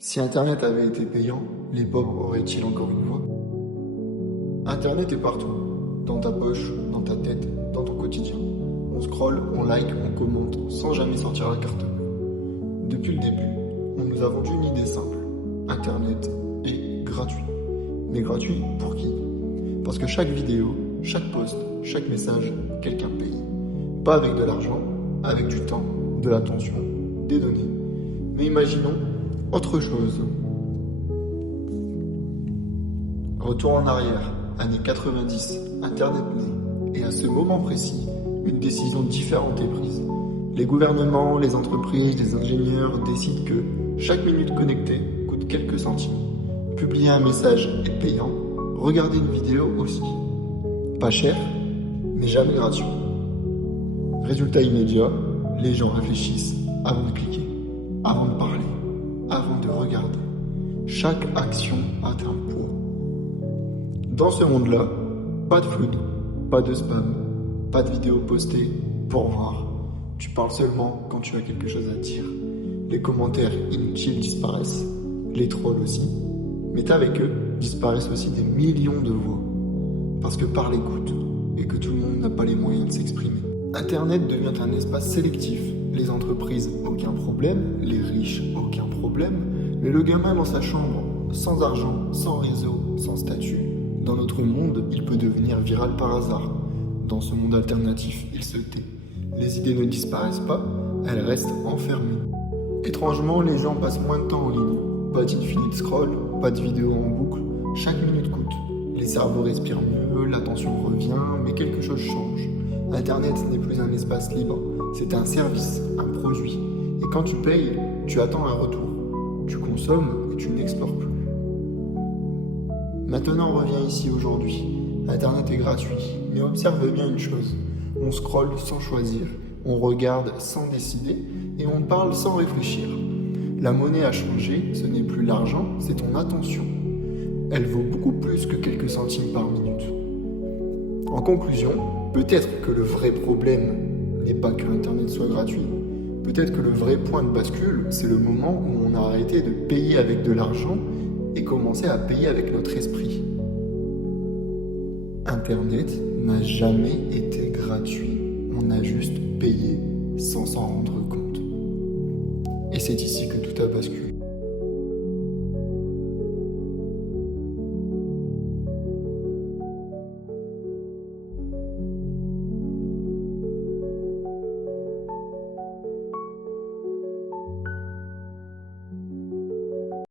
Si Internet avait été payant, les pauvres auraient-ils encore une voix? Internet est partout, dans ta poche, dans ta tête, dans ton quotidien. On scrolle, on like, on commente, sans jamais sortir la carte bleue. Depuis le début, on nous a vendu une idée simple. Internet est gratuit. Mais gratuit pour qui? Parce que chaque vidéo, chaque post, chaque message, quelqu'un paye. Pas avec de l'argent, avec du temps, de l'attention, des données. Mais imaginons autre chose. Retour en arrière, années 90, Internet naît. Et à ce moment précis, une décision différente est prise. Les gouvernements, les entreprises, les ingénieurs décident que chaque minute connectée coûte quelques centimes. Publier un message est payant, regarder une vidéo aussi. Pas cher, mais jamais gratuit. Résultat immédiat, les gens réfléchissent avant de cliquer, avant de parler, avant de regarder. Chaque action a un poids. Dans ce monde-là, pas de flood, pas de spam, pas de vidéos postées pour voir. Tu parles seulement quand tu as quelque chose à dire. Les commentaires inutiles disparaissent, les trolls aussi, mais avec eux disparaissent aussi des millions de voix. Parce que parler coûte et que tout le monde n'a pas les moyens de s'exprimer. Internet devient un espace sélectif. Les entreprises, aucun problème, les riches, aucun problème, mais le gamin dans sa chambre, sans argent, sans réseau, sans statut, dans notre monde, il peut devenir viral par hasard. Dans ce monde alternatif, il se tait. Les idées ne disparaissent pas, elles restent enfermées. Étrangement, les gens passent moins de temps en ligne. Pas d'infinite scroll, pas de vidéos en boucle, chaque minute coûte. Les cerveaux respirent mieux, l'attention revient, mais quelque chose change. Internet n'est plus un espace libre, c'est un service, un produit. Et quand tu payes, tu attends un retour. Tu consommes et tu n'explores plus. Maintenant, on revient ici aujourd'hui. Internet est gratuit, mais observe bien une chose. On scrolle sans choisir, on regarde sans décider et on parle sans réfléchir. La monnaie a changé, ce n'est plus l'argent, c'est ton attention. Elle vaut beaucoup plus que quelques centimes par minute. En conclusion, peut-être que le vrai problème n'est pas que Internet soit gratuit. Peut-être que le vrai point de bascule, c'est le moment où on a arrêté de payer avec de l'argent et commencé à payer avec notre esprit. Internet n'a jamais été gratuit. On a juste payé sans s'en rendre compte. Et c'est ici que tout a basculé.